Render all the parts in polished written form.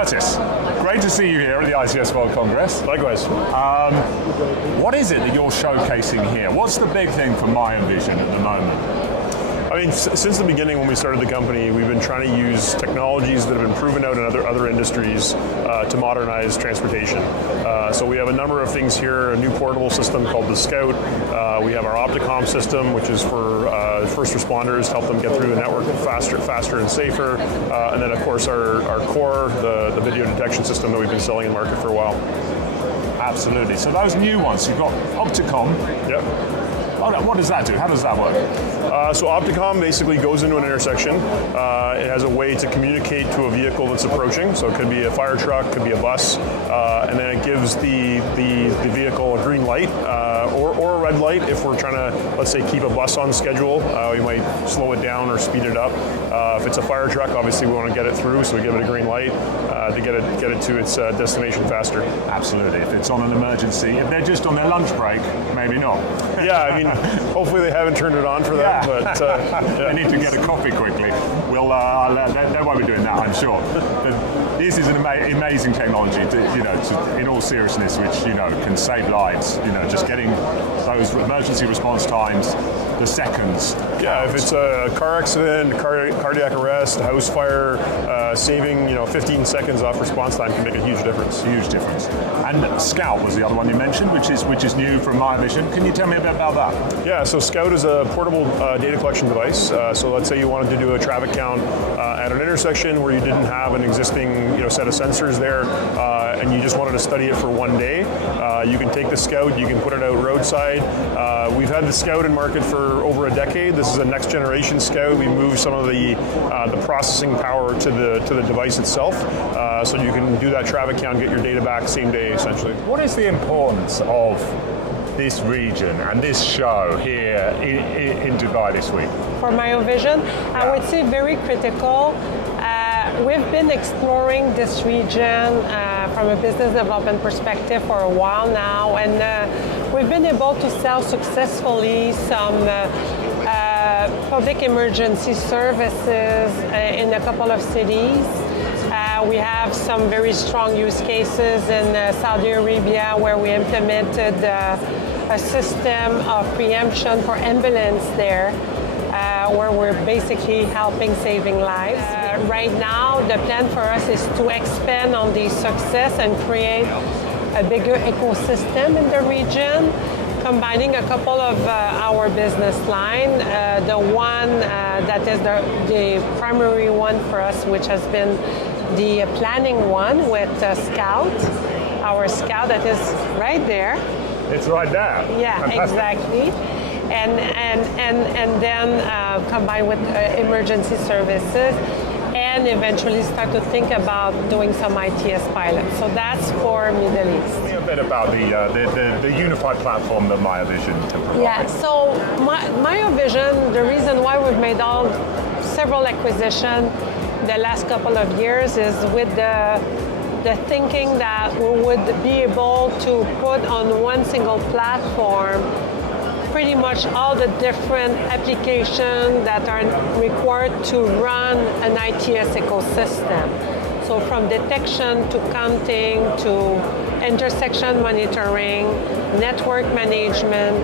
Kurtis, great to see you here at the ICS World Congress. Likewise. What is it that you're showcasing here? What's the big thing for Miovision at the moment? I mean, since the beginning when we started the company, we've been trying to use technologies that have been proven out in other industries to modernize transportation. So we have a number of things here, a new portable system called the Scout. We have our Opticom system, which is for first responders to help them get through the network faster and safer. And then of course our core, the video detection system that we've been selling in market for a while. Absolutely. So those new ones, you've got Opticom. Yep. What does that do? How does that work? So Opticom basically goes into an intersection. It has a way to communicate to a vehicle that's approaching. So it could be a fire truck, could be a bus, and then it gives the vehicle a green light or a red light if we're trying to, let's say, keep a bus on schedule. We might slow it down or speed it up. If it's a fire truck, obviously we want to get it through, so we give it a green light to get it to its destination faster. Absolutely. If it's on an emergency, if they're just on their lunch break, maybe not. Yeah, I mean, hopefully they haven't turned it on for that, but they need to get a coffee quickly. We'll they won't be doing that, I'm sure. But this is an amazing technology, in all seriousness, which can save lives. Just getting those emergency response times, the seconds. Yeah, if it's a car accident, cardiac arrest, house fire, saving 15 seconds off response time can make a huge difference. Huge difference. And Scout was the other one you mentioned, which is new from Miovision. Can you tell me a bit about that? Yeah, so Scout is a portable data collection device. So let's say you wanted to do a traffic count at an intersection where you didn't have an existing set of sensors there, and you just wanted to study it for one day. You can take the Scout, you can put it out roadside. We've had the Scout in market for over a decade. This is a next generation Scout. We moved some of the processing power to the device itself, so you can do that traffic count, get your data back same day essentially. What is the importance of this region and this show here in Dubai this week? For Miovision, I would say very critical. We've been exploring this region from a business development perspective for a while now, and we've been able to sell successfully some public emergency services in a couple of cities. We have some very strong use cases in Saudi Arabia where we implemented a system of preemption for ambulance there, where we're basically helping saving lives. Right now, the plan for us is to expand on the success and create a bigger ecosystem in the region, combining a couple of our business line. The one that is the primary one for us, which has been the planning one with Scout, our Scout that is right there. It's right there. Yeah, exactly. And then combined with emergency services, and eventually start to think about doing some ITS pilots. So that's for Middle East. Tell me a bit about the unified platform that Miovision can provide. Yeah, so Miovision, the reason why we've made several acquisitions the last couple of years is with the thinking that we would be able to put on one single platform pretty much all the different applications that are required to run an ITS ecosystem. So from detection to counting to intersection monitoring, network management,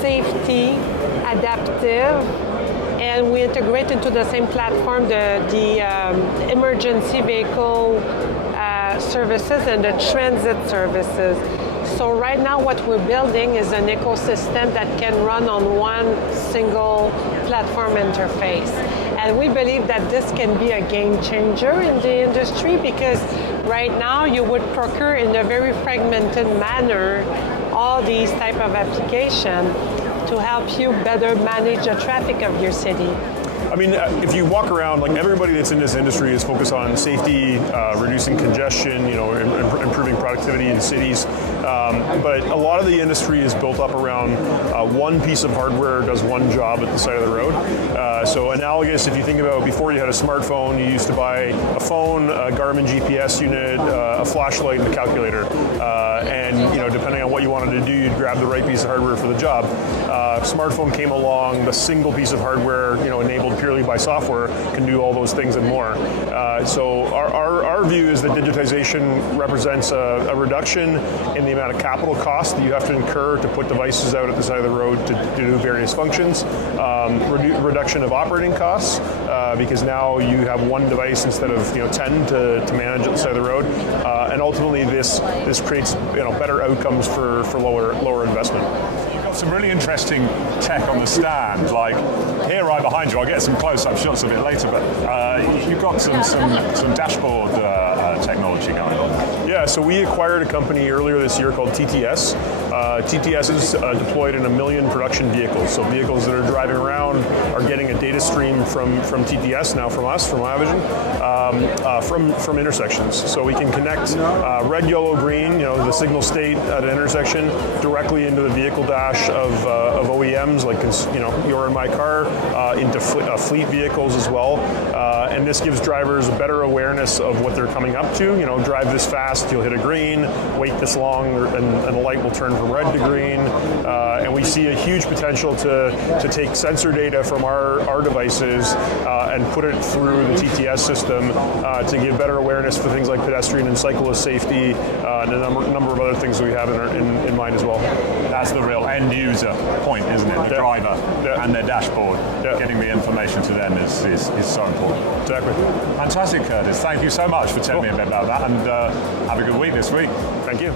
safety, adaptive, and we integrate into the same platform the emergency vehicle services and the transit services. So right now what we're building is an ecosystem that can run on one single platform interface. And we believe that this can be a game changer in the industry because right now you would procure in a very fragmented manner all these type of applications to help you better manage the traffic of your city. I mean, if you walk around, like everybody that's in this industry is focused on safety, reducing congestion, improving productivity in cities. But a lot of the industry is built up around one piece of hardware does one job at the side of the road. So analogous, if you think about before you had a smartphone, you used to buy a phone, a Garmin GPS unit, a flashlight, and a calculator. And depending on what you wanted to do, you'd grab the right piece of hardware for the job. Smartphone came along, the single piece of hardware enabled controlled purely by software can do all those things and more. So our view is that digitization represents a reduction in the amount of capital cost that you have to incur to put devices out at the side of the road to do various functions, reduction of operating costs, because now you have one device instead of 10 to manage at the side of the road, and ultimately this creates better outcomes for lower investment. Some really interesting tech on the stand, like here right behind you. I'll get some close-up shots of it later, but you've got some dashboard technology going on. Yeah, so we acquired a company earlier this year called TTS. TTS is deployed in 1 million production vehicles. So vehicles that are driving around are getting a data stream from TTS, now from us, from Miovision, from intersections. So we can connect red, yellow, green, the signal state at an intersection directly into the vehicle dash of OEMs, like your and my car, into fleet vehicles as well. And this gives drivers a better awareness of what they're coming up to. Drive this fast, you'll hit a green, wait this long, and the light will turn from red to green. And we see a huge potential to take sensor data from our devices and put it through the TTS system to give better awareness for things like pedestrian and cyclist safety, and a number of other things that we have in mind as well. That's the real end user point, isn't it? The driver and their dashboard. Getting the information to them is so important. Exactly. Fantastic, Kurtis. Thank you so much for telling me a bit about that, and have a good week this week. Thank you.